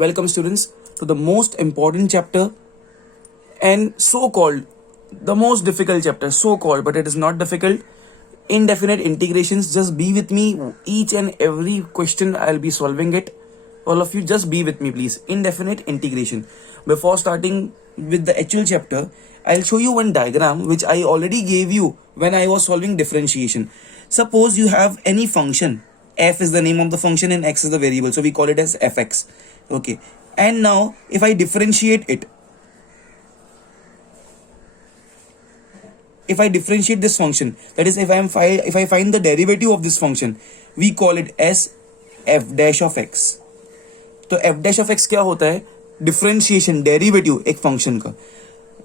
Welcome students to the most important chapter and so-called the most difficult chapter, so-called, but it is not difficult. Indefinite integrations. Just be with me. Each and every question I'll be solving it. All of you just be with me please. Indefinite integration. Before starting with the actual chapter, I'll show you one diagram which I already gave you when I was solving differentiation. Suppose you have any function. F is the name of the function and x is the variable, so we call it as fx. Okay, and now if I differentiate it, if I differentiate this function, that is if I find the derivative of this function, we call it as f dash of x. तो f dash of x क्या होता है? Differentiation, derivative एक function का,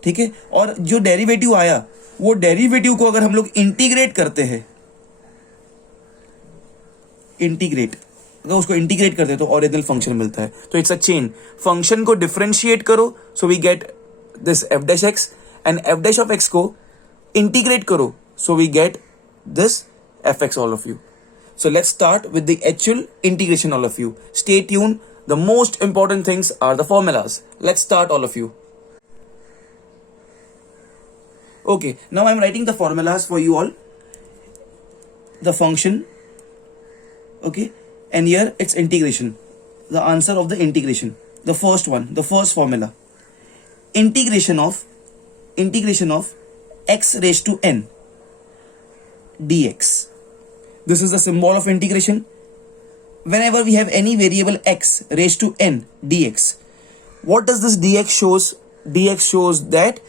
ठीक है। और जो डेरिवेटिव आया वो डेरिवेटिव को अगर हम लोग इंटीग्रेट करते हैं, अगर उसको इंटीग्रेट करते हैं तो ओरिजिनल फंक्शन मिलता है। तो इट्स अ चेन। फंक्शन को डिफरेंशिएट करो so we get this f dash x, and f dash of x को इंटीग्रेट करो so we get this fx, all of you. So let's start with the actual integration, all of you. Stay tuned. The most important things are the formulas. Let's start, all of you. Okay, now I'm writing the formulas for you all. The function, okay, and here it's integration. The answer of the integration. The first one, the first formula. Integration of x raised to n dx. This is the symbol of integration. Whenever we have any variable x raised to n dx, what does this dx shows? Dx shows that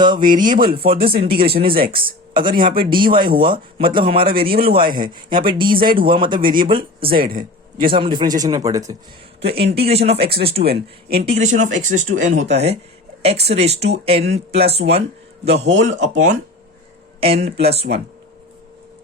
the variable for this integration is x. अगर यहाँ पे dy हुआ मतलब हमारा variable y है, यहाँ पे dz हुआ मतलब वेरिएबल z है, जैसा हम डिफरेंशिएशन में पढ़े थे। तो integration of x raise to n, integration of x raise to n होता है x raise to n plus 1 the whole upon n plus 1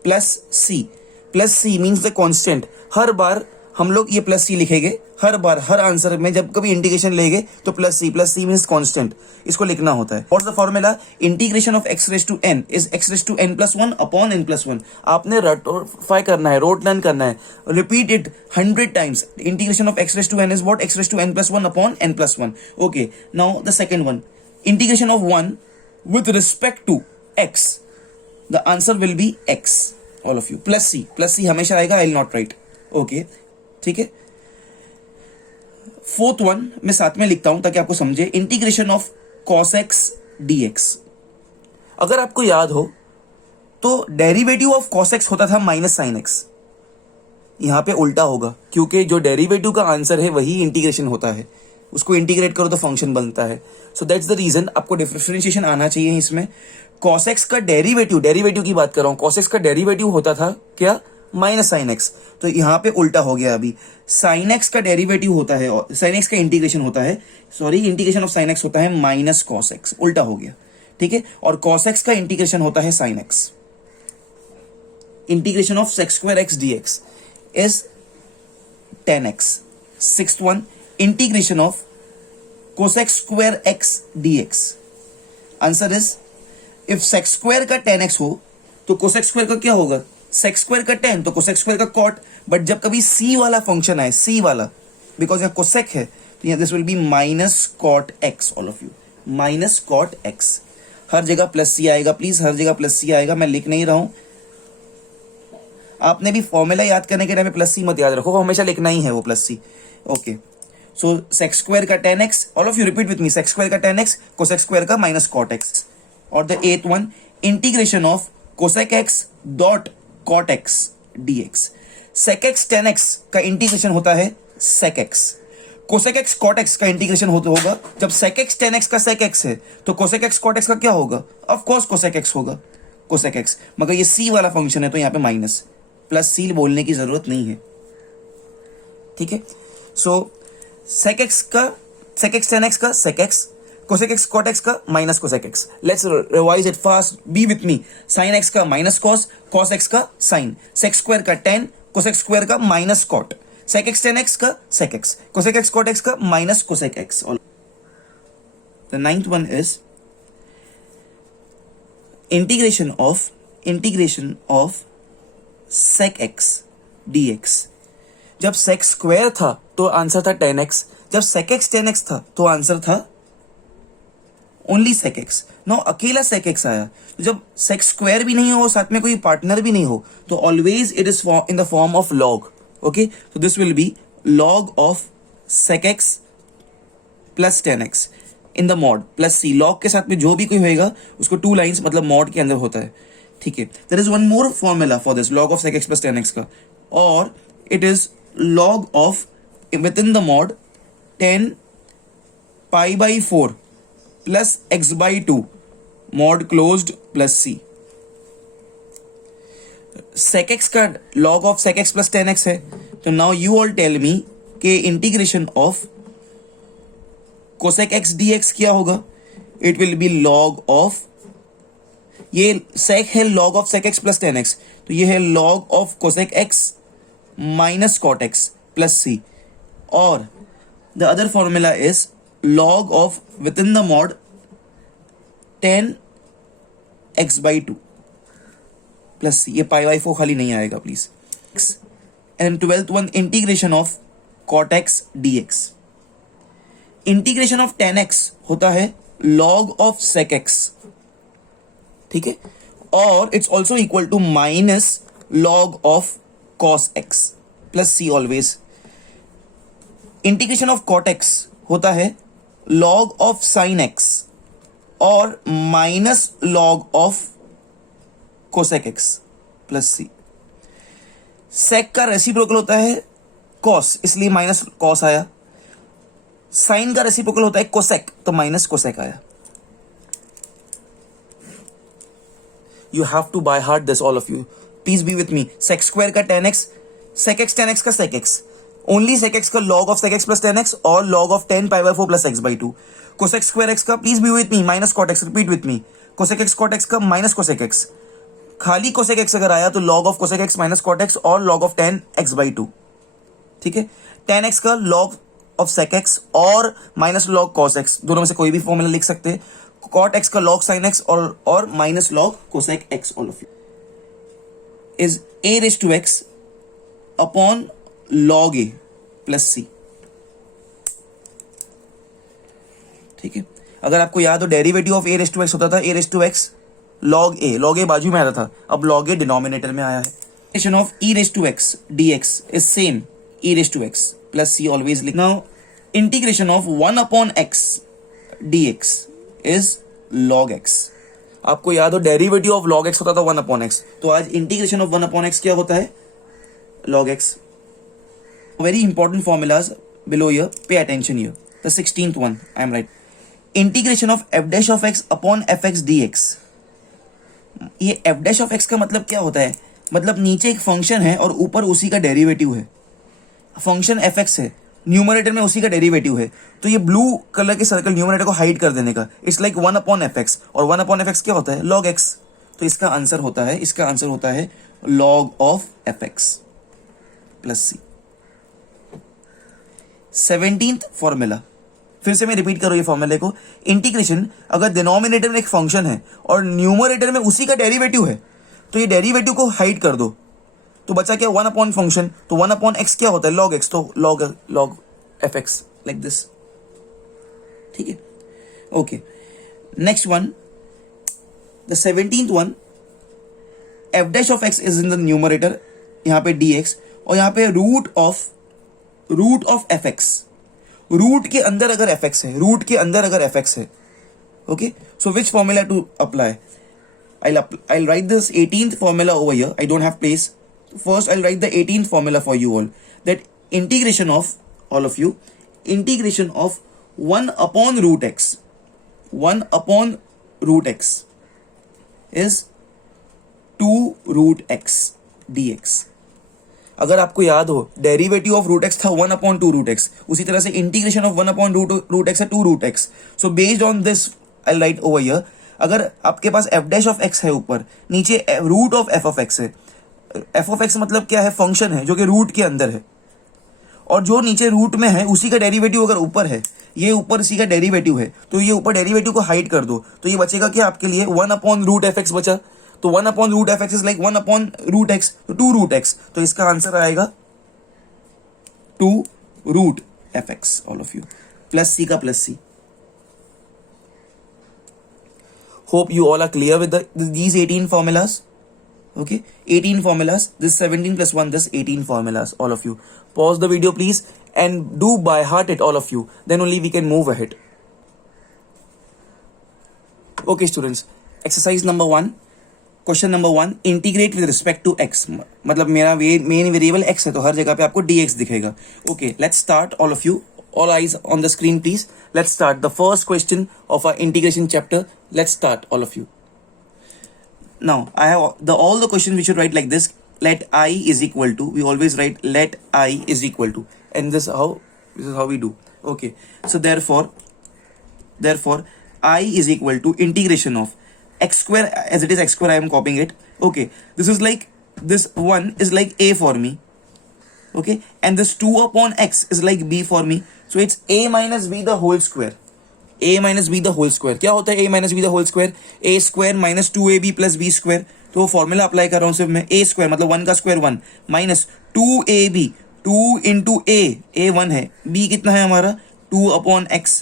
plus c means the constant. हर बार हम लोग ये प्लस सी लिखेंगे, हर बार हर आंसर में जब कभी इंटीग्रेशन लेंगे तो प्लस सी मीन्स कांस्टेंट, इसको लिखना होता है। What's the formula? Integration of x raise to n is x raise to n plus 1 upon n plus 1। आपने रटोफाई करना है, रोट लर्न करना है, repeat it 100 times. Integration of x raise to n is what? x raise to n plus 1 upon n plus 1। Okay, now the second one, integration of 1 with respect to x, the answer will be x, all of you. Plus C हमेशा आएगा, I will not write. Okay, ठीक है। Fourth one मैं साथ में लिखता हूं ताकि आपको समझे। Integration of cos x dx। अगर आपको याद हो तो डेरिवेटिव ऑफ cos x होता था माइनस साइन x, यहां पे उल्टा होगा क्योंकि जो डेरिवेटिव का आंसर है वही इंटीग्रेशन होता है, उसको इंटीग्रेट करो तो फंक्शन बनता है। सो दैट्स द रीजन आपको डिफरेंशिएशन आना चाहिए इसमें। cos x का डेरिवेटिव की बात कर रहा हूं, cos x का डेरिवेटिव होता था क्या? Minus sine x। तो यहां पे उल्टा हो गया। अभी साइन x का डेरिवेटिव होता है, साइन x का इंटीग्रेशन होता है, sorry integration of sign x होता है माइनस cos x, उल्टा हो गया, ठीक है। और cos x का इंटीग्रेशन होता है sine x। Integration of sec square x dx is 10x। Sixth one, integration of cosec square x dx। Answer is if sec square का 10x हो तो cosec square का क्या होगा? sec square का 10 तो cosec square का cot। बट जब कभी c वाला फंक्शन आए, c वाला, बिकॉज यहाँ cosec है तो यहाँ this will B minus cot x, all of you, minus cot x। हर जगह प्लस सी आएगा प्लीज, हर जगह प्लस सी आएगा, मैं लिख नहीं रहा हूं। आपने भी फॉर्मूला याद करने के टाइम में प्लस सी मत याद रखो, हमेशा लिखना ही है वो प्लस सी। ओके, सो sec स्क्वायर का 10x, all of you repeat with me, sec square का 10x, cosec स्क्वायर का माइनस cot x। और the eighth one, integration of cosec x dot cot x dx। sec x 10x का integration होता है sec x। cosec x cot x का integration होगा जब sec x 10x का sec x है तो cosec x cot x का क्या होगा? ऑफ कोर्स cosec x होगा, cosec x। मगर ये c वाला फंक्शन है तो यहाँ पे माइनस, प्लस सी बोलने की जरूरत नहीं है, ठीक है। सो sec x 10x का sec x, cosec x cot x का minus cosec x। Let's revise it fast, B with me. sin x का माइनस cos x का sin, sec स्क्वायर का 10, cosec स्क्वायर का minus cot, sec x 10x का sec x, cosec x cot x का minus cosec x। The ninth one is integration of sec x dx। जब sec square था तो answer था 10x। जब sec x 10x था तो आंसर था ओनली sec x। नो अकेला sec x आया, तो जब sec स्क्वायर भी नहीं हो, साथ में कोई पार्टनर भी नहीं हो, तो always it is in the form of log। Okay, तो this will be log of sec x plus 10x in the mod plus C. Log के साथ में जो भी कोई होएगा उसको 2 लाइन्स मतलब मॉड के अंदर होता है, ठीक है। There is one more formula for this log of sec x plus 10x का, और it is log of within the mod 10 pi by 4 plus x by 2 mod closed plus C. sec x का log of sec x plus 10x है, तो now you all tell me के integration of cosec x dx क्या होगा? It will be log of, ये sec है log of sec x plus 10x, तो ये है log of cosec x minus cot x plus C, और the other formula is log of within the mod 10 x by 2 plus C. ये pi by 4 खाली नहीं आएगा please. And 12th one integration of cot x dx। Integration of 10x होता है log of sec x, ठीक है, और it's also equal to minus log of cos x plus C always. Integration of cot x होता है log of sin x और minus log of cosec x plus C. sec का reciprocal होता है cos, इसलिए माइनस cos आया। Sine का reciprocal होता है कोसेक, तो माइनस कोसेक आया। You have to by heart this all of you, please be with me. Sec square का 10x, सेक एक्स 10x का sec x, only sec x का log of sec x plus 10x और log of 10 pi by 4 plus x by 2। Cosec square x का, please be with me, minus cot x, repeat with me, cosec x cot x का minus cosec x. खाली cosec x अगर आया तो log of cosec x minus cot x और log of 10 x by 2, ठीक है। 10x का log of sec x और माइनस log cos x, दोनों में से कोई भी फॉर्मूला लिख सकते हैं। cot x का log sin x और minus log cosec x, all of you is a raise to x upon log a plus c, ठीक है। अगर आपको याद हो derivative of a raise to x होता था a raise to x log a बाजू में आता था, अब log a डिनोमिनेटर में आया है। Integration of e raise to x dx is same e raise to x plus C always लिख। Now integration of 1 upon x dx is log x। आपको याद हो डेरिवेटिव ऑफ log x होता था 1 upon x, तो आज integration of 1 upon x क्या होता है? log x। Very important formulas below here, पे attention here. The 16th one, I am right. Integration of f dash of x upon fx dx। ये f dash of x का मतलब क्या होता है? मतलब नीचे एक फंक्शन है और ऊपर उसी का डेरिवेटिव है। फंक्शन fx है, न्यूमरेटर में उसी का डेरिवेटिव है, तो ये ब्लू कलर के सर्कल न्यूमरेटर को हाइड कर देने का। इट्स लाइक 1 अपॉन fx, और 1 अपॉन fx क्या होता है? log x। तो इसका आंसर होता है log of fx plus c. 17th formula, फिर से मैं रिपीट करूं ये फॉर्मूले को। इंटीग्रेशन, अगर डिनोमिनेटर में एक फंक्शन है और न्यूमरेटर में उसी का डेरिवेटिव है, तो ये डेरिवेटिव को हाइड कर दो, तो बचा क्या? 1 अपॉन फंक्शन, तो 1 अपॉन x क्या होता है? log x, तो log fx लाइक दिस, ठीक है। Okay, next one, the 17th one, f dash of x is in the numerator, यहाँ पे dx, और यहाँ पे रूट ऑफ fx। रूट के अंदर अगर fx है, okay, so which formula to apply? I'll write this 18th formula over here. I don't have place. First, I'll write the 18th formula for you all. That integration of, all of you, integration of 1 upon root x. 1 upon root x is 2 root x dx. अगर आपको याद हो derivative of root x था 1 upon 2 root x, उसी तरह से integration of 1 upon root x है 2 root x. So based on this I write over here, अगर आपके पास f डैश ऑफ x है ऊपर, नीचे root of f of x है। f ऑफ x मतलब क्या है? फंक्शन है जो कि रूट के अंदर है, और जो नीचे रूट में है उसी का डेरिवेटिव अगर ऊपर है, ये ऊपर इसी का डेरिवेटिव है, तो ये ऊपर डेरिवेटिव को हाइड कर दो, तो ये बचेगा क्या आपके लिए? 1 अपॉन रूट एफ एक्स बचा। तो 1 upon root f x is like 1 upon root x, तो 2 रूट एक्स, तो इसका आंसर आएगा 2 root fx, all of you, plus c ka plus c. Hope you all are clear with these 18 formulas. Okay, 18 formulas. This 17 plus 1, this 18 formulas, all of you. Pause the video please and do by heart it, all of you. Then only we can move ahead. Okay students, exercise number 1, question number 1, integrate with respect to x. मतलब मेरा main variable x है तो हर जगह पे आपको dx दिखेगा. Okay, let's start all of you. All eyes on the screen please. Let's start the first question of our integration chapter. Let's start all of you. Now I have all the questions we should write like this. Let I is equal to, we always write let I is equal to, and this is how we do. Okay, so therefore I is equal to integration of x square, as it is x square I am copying it. Okay, this is like, this 1 is like a for me. Okay, and this 2 upon x is like b for me. So it's a minus b the whole square. a minus b the whole square. क्या होता है a minus b the whole square? a square minus 2ab plus b square. तो formula apply कर रहा हूँ सिर्फ मैं. a square मतलब 1 का square 1 minus 2ab, 2 into a 1 है, b कितना है हमारा 2 upon x,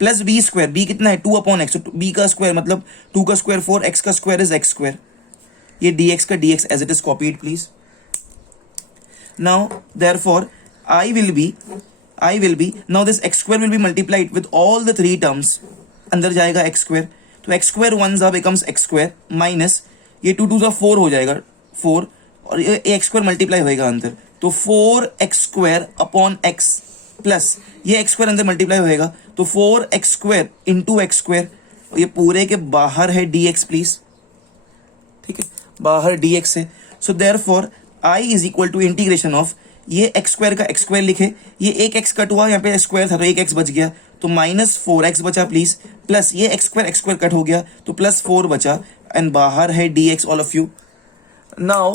plus b square, b कितना है 2 अपॉन एक्स, बी का स्क्वायर मतलब 2 का स्क्वायर 4, एक्स का स्क्वायर इज एक्स स्क्वायर. ये dx का dx as it is copied please. Now therefore I will be now this x square will be multiplied with all the three terms. अंदर जाएगा x square, तो x square 1 जा becomes x square minus ये 2 2 जा 4 हो जाएगा 4, और ये x square मल्टीप्लाई होएगा अंदर, तो 4x square upon x plus ये x square अंदर मल्टीप्लाई होएगा तो 4x square into x square, ये पूरे के बाहर है dx प्लीज. ठीक है, बाहर dx है. So therefore I is equal to integration of, ये एक्स स्क्वायर का एक्स स्क्वायर लिखे, ये एक एक्स कट हुआ, यहाँ पे स्क्वायर था तो एक एक्स बच गया, तो माइनस 4x बचा प्लीज, प्लस ये एक्स स्क्वायर कट हो गया तो प्लस 4 बचा, एंड बाहर है dx all of you. Now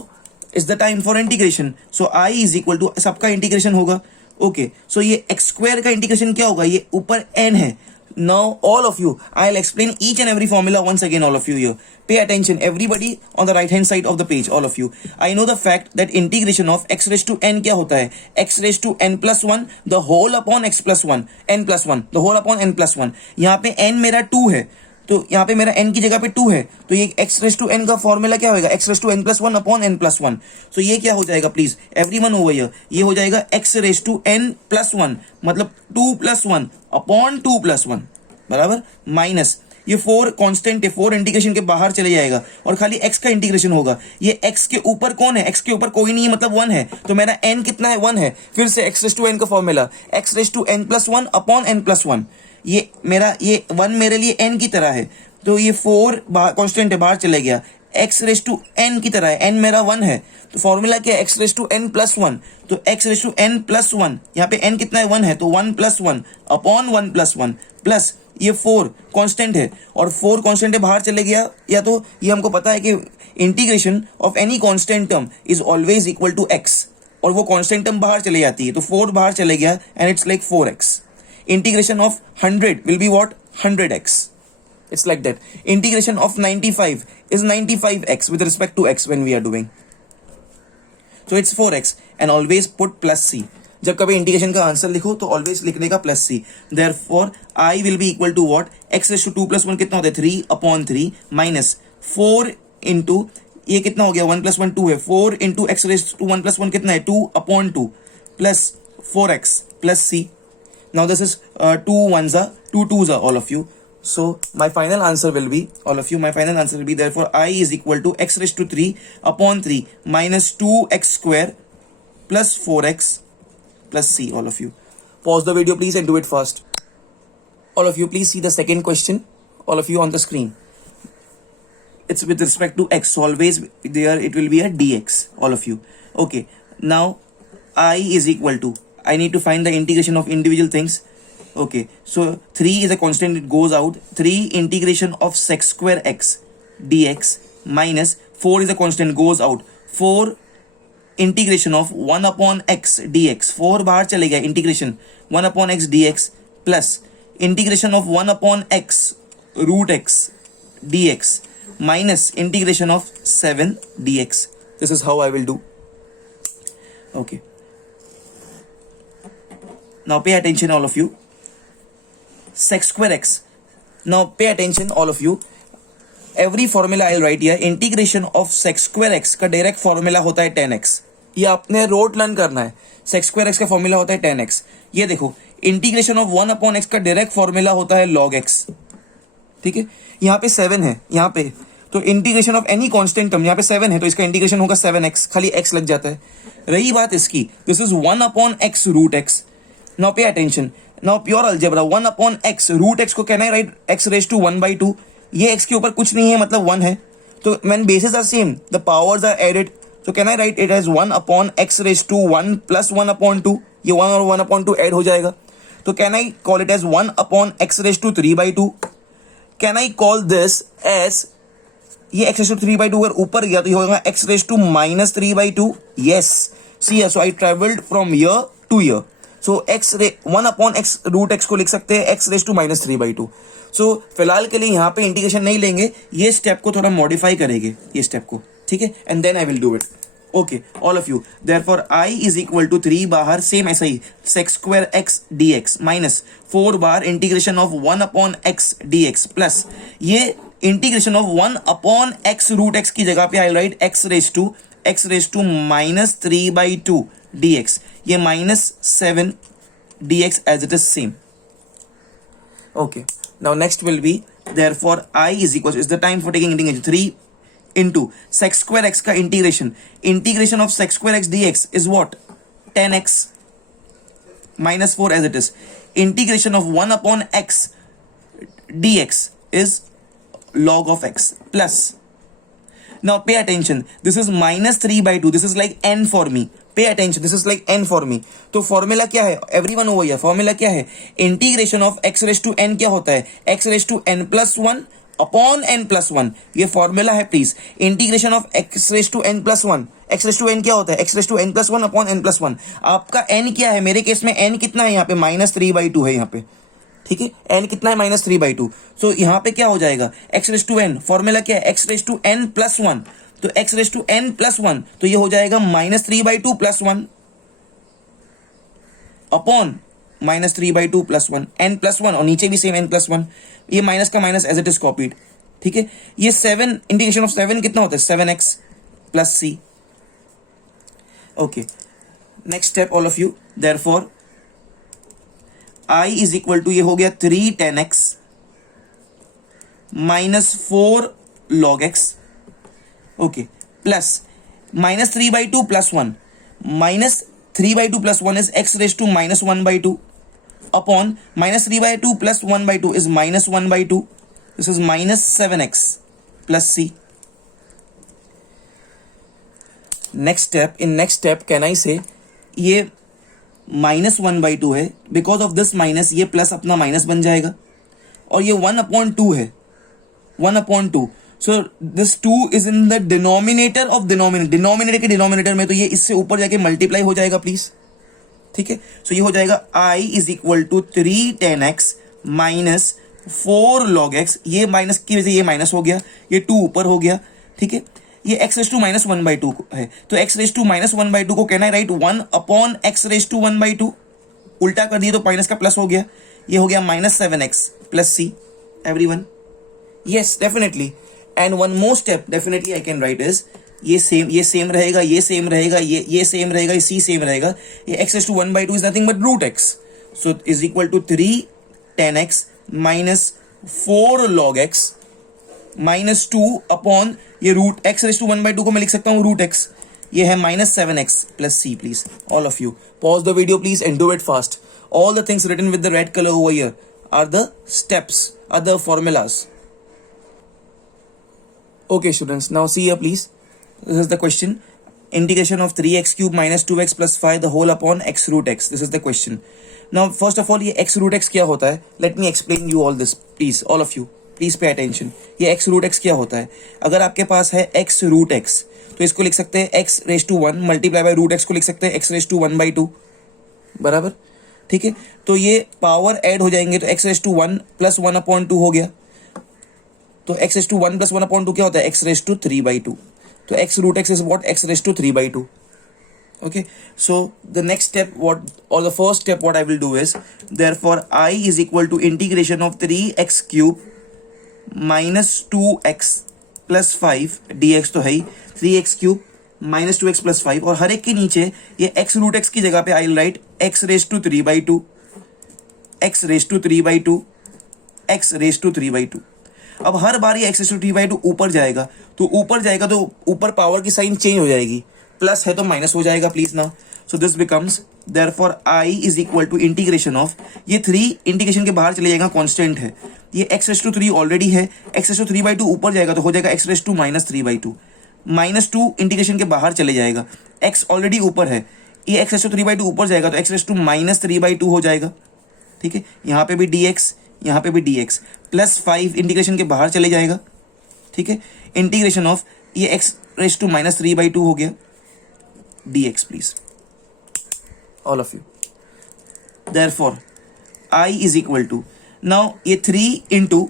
is the time for integration. So I is equal to, सबका इंटीग्रेशन होगा. ओके, सो ये एक्स स्क्वायर का इंटीग्रेशन क्या होगा, ये ऊपर n है. Now all of you, I'll explain each and every formula once again, all of you here. Pay attention, everybody on the right hand side of the page, all of you. I know the fact that integration of x raised to n क्या होता है, x raised to n plus 1 the whole upon x plus 1, n plus 1 the whole upon n plus 1. यहाँ पे n मेरा 2 है, तो यहाँ पे मेरा n की जगह पे 2 है, तो ये x raised to n का फॉर्मूला क्या होगा, x raised to n plus 1 upon n plus 1. तो ये क्या हो जाएगा प्लीज एवरीवन ओवर हियर, ये हो जाएगा x raised to n plus 1 मतलब 2 plus 1 अपॉन 2 plus 1 बराबर, माइनस ये 4 कांस्टेंट है, 4 इंटीग्रेशन के बाहर चले जाएगा और खाली x का इंटीग्रेशन होगा. ये x के ऊपर कौन है, x के ऊपर कोई नहीं है मतलब 1 है, तो मेरा n कितना है 1 है. फिर से x रेज टू n का formula, x raise to n plus 1 upon n plus 1. ये मेरा ये 1 मेरे लिए n की तरह है, तो ये 4 कांस्टेंट है बाहर चले गया, x रेज टू n की तरह है, n मेरा 1 है, तो फॉर्मूला क्या है x raise to n plus 1, तो x raise to n plus 1, यहाँ पे n कितना है 1 है, तो 1 प्लस 1 अपॉन 1 प्लस 1 प्लस ये 4 कांस्टेंट है, और 4 कांस्टेंट है बाहर चले गया, या तो ये हमको पता है कि integration of any constant term is always equal to x, और वो कांस्टेंट टर्म बाहर चले जाती है, तो 4 बाहर चले गया and it's like 4x. Integration of 100 will be what 100x. It's like that. Integration of 95 is 95x with respect to x when we are doing. So it's 4x and always put plus c. जब कभी integration का answer लिखो तो always लिखने का plus c. Therefore I will be equal to what, x raise to 2 plus 1 कितना होता है 3 अपॉन 3 माइनस 4 इंटू ये कितना हो गया 1 प्लस 1 2 है, 4 into x raise to 1 plus 1 कितना है 2 upon 2 plus 4x plus c. Now this is 2 1s are 2 2s are all of you. So my final answer will be, all of you, my final answer will be, therefore I is equal to x raised to 3 upon 3 minus 2x square plus 4x plus c, all of you. Pause the video please and do it fast. All of you please see the second question, all of you on the screen. It's with respect to x, so always there it will be a dx, all of you. Okay, now I is equal to, I need to find the integration of individual things. Okay, so 3 is a constant, it goes out, 3 integration of sec square x dx minus 4 is a constant, goes out, 4 integration of 1 upon x dx, 4 बाहर चले गया, integration 1 upon x dx plus integration of 1 upon x root x dx minus integration of 7 dx. This is how I will do. Okay, Now pay attention all of you. Sec square x. Now pay attention all of you. Every formula I'll write here. Integration of sec square x का direct formula होता है 10x. ये आपने road learn करना है. sec square x का formula होता है 10x. ये देखो इंटीग्रेशन ऑफ 1/x का डायरेक्ट फॉर्मूला होता है log x. ठीक है, यहाँ पे 7 है, यहाँ पे तो integration of any constant term, यहाँ पे 7 है तो इसका इंटीग्रेशन होगा 7x, खाली x लग जाता है. रही बात इसकी, this is 1/x root x. Now pay attention. Now pure algebra 1/x root x को कहना है राइट x रेज टू 1/2. ये x के ऊपर कुछ नहीं है मतलब 1 है. तो when bases are same the powers are added, तो can I right it as 1/x raise to 1 plus 1/2. ये 1 और 1/2 ऐड हो जाएगा. तो can I call it as 1/x raise to 3/2. Can I call this as, ये x raise to 3/2 अगर ऊपर गया तो ये होगा x raise to minus 3/2. Yes, see so I travelled from here two year. So 1/x root x को लिख सकते हैं x रेज टू माइनस 3/2. सो फिलहाल के लिए यहाँ पे इंटीग्रेशन नहीं लेंगे, ये स्टेप को थोड़ा मॉडिफाई करेंगे, ये स्टेप को, ठीक है, and then I will do it. Okay all of you. Therefore i is equal to 3 बाहर सेम ऐसा ही sec square x dx minus 4 बार integration of 1/x dx plus ये integration of 1/x root x की जगह पे I write x raise to minus 3/2 dx. ये minus 7 dx as it is same. Okay. Now next will be therefore I is equal is the time for taking integration 3 into sec square x का integration of sec square x dx is what 10x minus 4 as it is. Integration of 1/x dx is log of x plus. Now pay attention. This is minus 3/2. This is like n for me. Pay attention. This is like n for me. तो formula क्या है? Everyone over here. Formula क्या है? Integration of x raise to n क्या होता है? x raise to n plus 1 upon n plus 1. ये formula है please. Integration of x raise to n plus 1. x raise to n क्या होता है? x raise to n plus 1 upon n plus 1. आपका n क्या है? मेरे केस में n कितना है यहाँ पे? माइनस 3/2 है यहाँ पे. ठीक है, n कितना है? माइनस 3/2. सो यहाँ पे क्या हो जाएगा? x raise to n. Formula क्या है? x raise to n plus 1. तो x raise to n plus 1 तो ये हो जाएगा minus 3/2 plus 1 upon minus 3/2 plus 1 n plus 1 और नीचे भी सेम n प्लस 1. ये माइनस का minus as it is copied. ठीक है, ये 7 इंटीग्रेशन ऑफ 7 कितना होता है? 7x plus c. Okay, next step all of you. Therefore i is equal to ये हो गया 3 10x minus 4 log x. Okay, plus minus 3/2 plus 1. Minus 3/2 plus 1 is x raise to minus 1/2 upon minus 3/2 plus 1/2 is minus 1/2. This is minus 7x plus c. Next step, in next step can I say ये minus 1/2 है. Because of this minus ये plus अपना minus बन जाएगा और ये 1/2 है. 1/2. So this 2 is in the denominator of denominator के डिनोमिनेटर में, तो ये इससे ऊपर जाके मल्टीप्लाई हो जाएगा प्लीज. ठीक है, सो ये हो जाएगा i is equal to 3 10x minus 4 log x. ये माइनस की वजह से ये माइनस हो गया, ये 2 ऊपर हो गया. ठीक है, ये x रेज टू माइनस 1/2 है तो x रेज टू माइनस 1/2 को कहना है right 1 upon x raise to 1/2. उल्टा कर दिए तो माइनस का प्लस हो गया. ये हो गया minus 7x plus c. Everyone? Yes, definitely. And one more step definitely I can write is ये सेम रहेगा, ये सेम रहेगा, ये सेम रहेगा, ये c सेम रहेगा. ये x raise to 1/2 is nothing but root x. So is equal to 3 10x minus 4 log x minus 2 upon ये रूट x रेज टू 1/2 को मैं लिख सकता हूँ रूट x. ये है minus 7x plus c. Please all of you pause the video please and do it fast. All the things written with the red colour over here are the steps, are the formulas. Okay students, now see here please. This is the question. Integration of 3x cube minus 2x plus 5 the whole upon x root x. This is the question. Now first of all ये x root x क्या होता है? Let me explain you all this please, all of you. Please pay attention. ये x root x क्या होता है? अगर आपके पास है x root x तो इसको लिख सकते हैं x raise to 1 multiply by root x को लिख सकते हैं x रेज टू 1/2. बराबर? ठीक है, तो ये पावर ऐड हो जाएंगे तो x रेज टू 1 प्लस 1/2 हो गया. तो x रेज टू 1 प्लस 1/2 क्या होता है? x raise to 3/2. तो x root x is what? x raise to 3/2. Okay, so the next step, what, or the first step, what I will do is, therefore I is equal to integration of 3x cube minus 2x plus 5 dx, तो है ही 3x cube minus 2x plus 5, और हर एक के नीचे ये x root x की जगह पे I write x raise to 3/2, x raise to 3/2, x raise to 3/2। अब हर बार ये x रेज टू 3/2 ऊपर जाएगा, तो ऊपर जाएगा तो ऊपर पावर की साइन चेंज हो जाएगी, प्लस है तो माइनस हो जाएगा प्लीज ना। So this becomes therefore i is equal to integration of, ये 3 इंटीग्रेशन के बाहर चले जाएगा, कांस्टेंट है, ये x रेज टू 3 ऑलरेडी है, x रेज टू 3/2 ऊपर जाएगा तो हो जाएगा x raise to minus 3/2, -2 integration के बाहर चले जाएगा, x ऑलरेडी ऊपर है, ये x रेज टू 3/2 ऊपर जाएगा तो x रेज टू माइनस 3/2 हो जाएगा। ठीक है, यहाँ पे भी dx, यहाँ पे भी dx, प्लस 5 इंटीग्रेशन के बाहर चले जाएगा। ठीक है, इंटीग्रेशन ऑफ ये x रेज टू माइनस 3/2 हो गया dx, please all of you. Therefore i is equal to, now ये 3 इंटू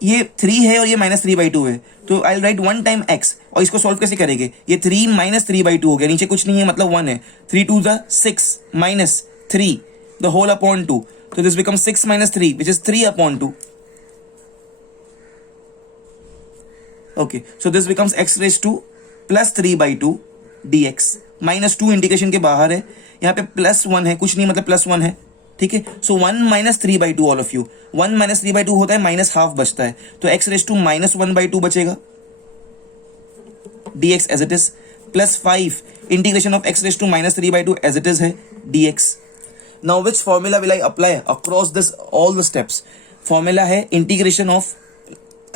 ये 3 है और ये माइनस 3/2 है, तो आई राइट 1 टाइम x, और इसको सॉल्व कैसे करेंगे, ये 3 माइनस 3/2 हो गया, नीचे कुछ नहीं है मतलब 1 है, 3 2 6 माइनस 3 द होल अपॉन 2, तो this become 6 minus 3 which is 3/2। Okay, so this becomes x raise to plus 3/2 dx, -2 integration के बाहर है, यहाँ पे प्लस 1 है, कुछ नहीं मतलब प्लस 1 है। ठीक है, सो 1 minus 3/2 all of you, 1 minus 3/2 होता है, माइनस हाफ बचता है, तो x रेज टू माइनस 1/2 बचेगा dx as it is, plus 5 integration of x raise to minus 3/2 as it is है dx। Now which formula will I apply across this all the steps, formula है integration of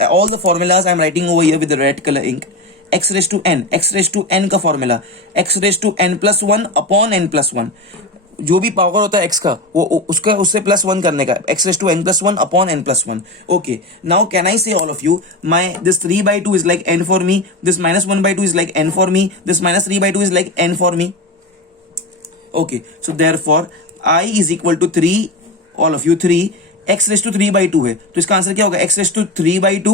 all the formulas I am writing over here with the red color ink, x raised to n, x raised to n का formula x raised to n plus 1 upon n plus 1, जो भी power होता है x का वो उसका उससे plus 1 करने का, x raised to n plus 1 upon n plus 1। okay, now can I say all of you, my this 3/2 is like n for me, this minus 1/2 is like n for me, this minus 3/2 is like n for me। okay, so therefore I is equal to 3, all of you 3, x raise to 3/2 है, तो इसका answer क्या होगा, x raise to 3/2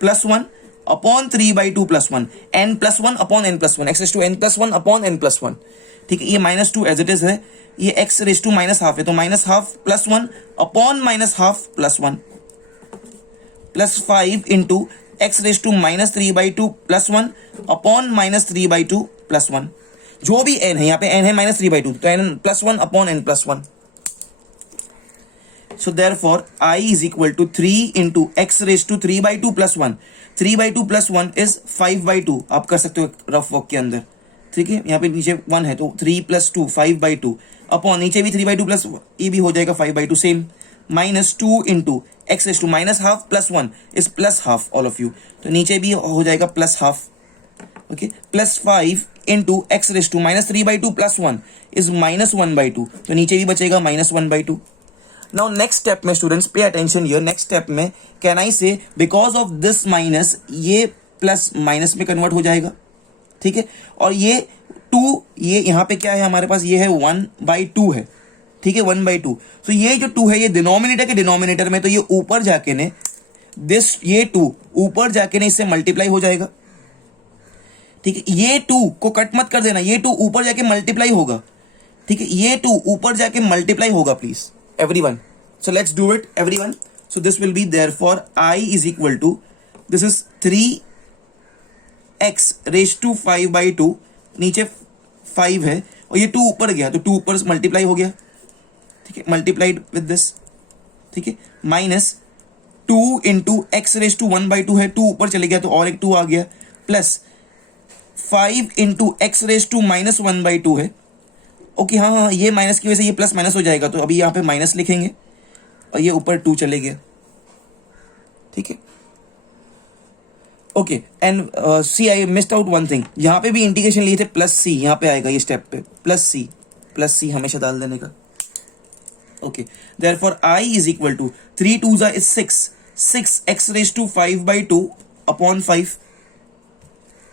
plus 1 upon 3/2 plus 1, n plus 1 upon n plus 1, x raise to n plus 1 upon n plus 1। ठीक है, ये -2 as it is है, ये x raise to minus half है, तो minus half plus 1 upon minus half plus 1, plus 5 into x raise to minus 3/2 plus 1 upon minus 3/2 plus 1, जो भी n है, यहाँ पे n है माइनस 3/2, तो n plus 1 upon n plus 1। So therefore I is equal to 3 into x raised to 3/2 plus 1, 3/2 plus 1 is 5/2, आप कर सकते हो रफ वर्क के अंदर। ठीक है, यहाँ पे नीचे 1 है तो 3 plus 2 5/2 अपॉन नीचे भी 3/2 प्लस ये भी हो जाएगा 5/2 same, minus 2 into x raise to minus half plus 1 is plus half all of you, तो नीचे भी हो जाएगा plus half. Okay, plus 5 into x raise to minus 3/2 plus 1 is minus 1/2, तो नीचे भी बचेगा माइनस 1/2। नाउ नेक्स्ट स्टेप में students pay attention here, next step में can I say because of this minus ये प्लस माइनस में convert हो जाएगा। ठीक है, और ये 2, ये यहाँ पे क्या है हमारे पास, ये है 1/2 है। ठीक है, 1/2, तो ये जो 2 है ये डिनोमिनेटर के डिनोमिनेटर में, तो ये ऊपर जाके ने दिस ये 2 ऊपर जाके ने इससे मल्टीप्लाई हो जाएगा। ठीक है, ये 2 को कट मत कर देना, ये 2 ऊपर जाके मल्टीप्लाई होगा। ठीक है, ये 2 ऊपर जाके मल्टीप्लाई होगा please everyone, so let's do it everyone। so this will be therefore I is equal to, this is 3x raised to 5/2, नीचे 5 है और ये 2 ऊपर गया तो 2 ऊपर मल्टीप्लाई हो गया। ठीक है, मल्टीप्लाइड विद दिस। ठीक है, minus 2 into x raise to 1/2 है, 2 ऊपर चले गया तो और एक 2 आ गया, plus 5 into x raise to minus 1/2 है। ओके, हाँ, ये माइनस की वजह से ये प्लस माइनस हो जाएगा, तो अभी यहाँ पे माइनस लिखेंगे और ये ऊपर 2 चले गया। ठीक है, okay, and see I missed out one thing, यहाँ पे भी इंटीग्रेशन लिए थे प्लस सी, यहाँ पे आएगा ये स्टेप पे प्लस सी हमेशा डाल देने का। Okay, therefore I is equal to 3 2 इज 6 x raise to 5/2 upon 5।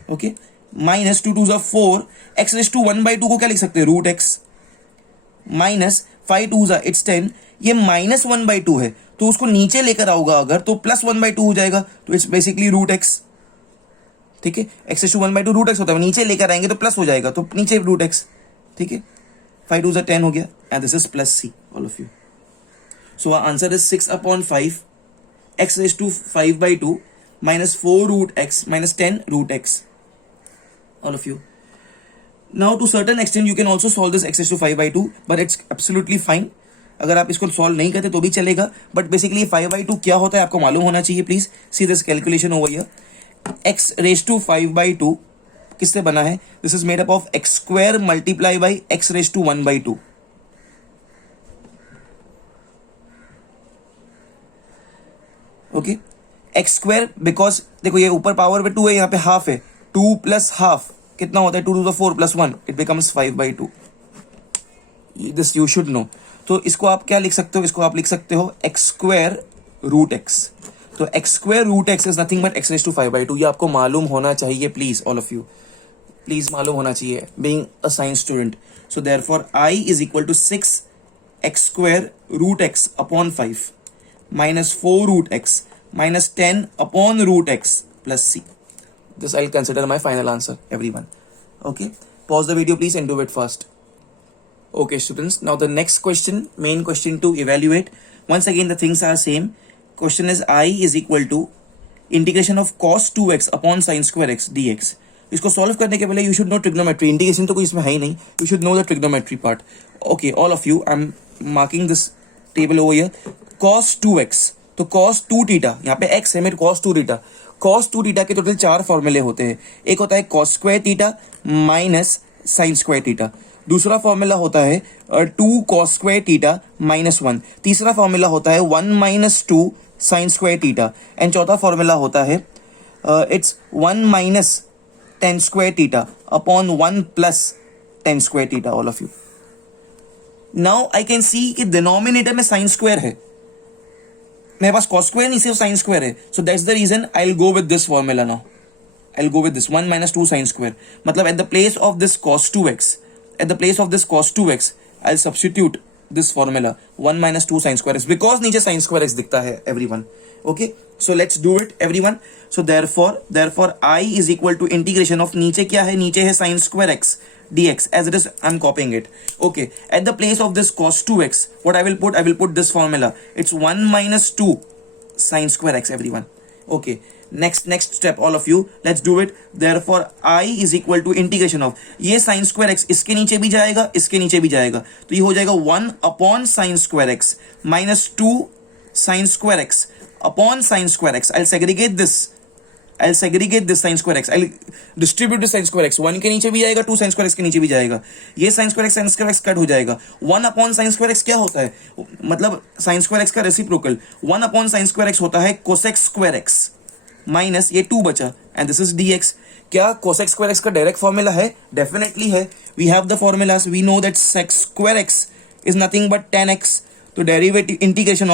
Okay, minus 2 2 4 x raise to 1/2 को क्या लिख सकते हैं, रूट एक्स, माइनस 5 2 इट्स 10, ये माइनस 1/2 है तो उसको नीचे लेकर आओगा अगर तो प्लस 1/2 हो जाएगा, तो इट्स बेसिकली रूट एक्स। ठीक है, x raise to 1/2 root x होता है, नीचे लेकर आएंगे तो प्लस हो जाएगा, तो नीचे रूट एक्स, ठीक है, 5 2 10 हो गया, and this is plus c all of you. So answer is 6/5 x raised to 5/2 minus 4 root x minus 10 root x, all of you. Now to certain extent you can also solve this x raised to 5/2, but it's absolutely fine. अगर आप इसको solve नहीं करते तो भी चलेगा, but basically 5/2 क्या होता है आपको मालूम होना चाहिए. Please see this calculation over here. x raised to 5/2 किससे बना है? This is made up of x square multiply by x raised to 1/2. Okay, x square, because देखो ये ऊपर पावर पे 2 है, यहाँ पे हाफ है, 2 प्लस हाफ कितना होता है? 2 to the 4 + 1, it becomes 5/2. This you should know. तो इसको आप क्या लिख सकते हो? इसको आप लिख सकते हो एक्स स्क्वायर रूट एक्स. तो x square root x is nothing but x raise to 5/2. ये आपको मालूम होना चाहिए please, all of you, please मालूम होना चाहिए, being a science student. So therefore I is equal to 6 x square root x upon 5 minus 4 root x minus 10 upon root x plus c. This I'll consider my final answer, everyone. Okay, pause the video please and do it first. Okay students, now the next question, main question to evaluate. Once again the things are same. Question is I is equal to integration of cos 2x upon sin square x dx. इसको solve करने के पहले you should know trigonometry. Integration तो कोई इसमें है ही नहीं, you should know the trigonometry part. Okay, all of you, I am marking this table over here. cos 2x, तो cos 2 थीटा, यहाँ पे x है मेरे, cos 2 थीटा. cos 2 थीटा के टोटल 4 फॉर्मूले होते हैं. एक होता है cos square theta minus sine square theta. दूसरा फॉर्मूला होता है 2 cos स्क्वायर थीटा माइनस 1. तीसरा फॉर्मूला होता है 1 minus 2 sine square theta. And चौथा फॉर्मूला होता है it's 1 minus tan square theta upon 1 plus tan square theta, all of you. Now I can सी कि डिनोमिनेटर में साइन स्क्वायर है, मेरे पास cos स्क्वायर नहीं सिर्फ साइन स्क्वायर है. So that's the reason I will go with this formula. Now I will go with this 1 minus 2 sine square. मतलब at the place of this cos 2x, at the place of this cos 2x I will substitute this formula 1 minus 2 sine square x, because नीचे sine square x दिखता है everyone. Okay, so let's do it everyone. So therefore I is equal to integration of, नीचे क्या है? नीचे है sign square x dx, as it is I'm copying it. Okay, at the place of this cos 2x, what I will put this formula. It's 1 minus 2 sin square x, everyone. Okay, next step, all of you, let's do it. Therefore I is equal to integration of, ये sin square x इसके नीचे भी जाएगा, इसके नीचे भी जाएगा, तो ये हो जाएगा 1 upon sin square x minus 2 sin square x upon sin square x. I'll segregate this sin square x. I'll distribute this sin square x. 1 के नीचे भी जाएगा, 2 sin square x के नीचे भी जाएगा. ये sin square x कट हो जाएगा. 1 upon sin square x क्या होता है? मतलब sin square x का reciprocal 1 upon sin square x होता है cosec square x माइनस ये 2 बचा, एंड दिस इज dx. क्या cosec square x का डायरेक्ट फॉर्मूला है? डेफिनेटली है. We have the formulas. We know that sec square x is nothing but tan x. तो derivative integration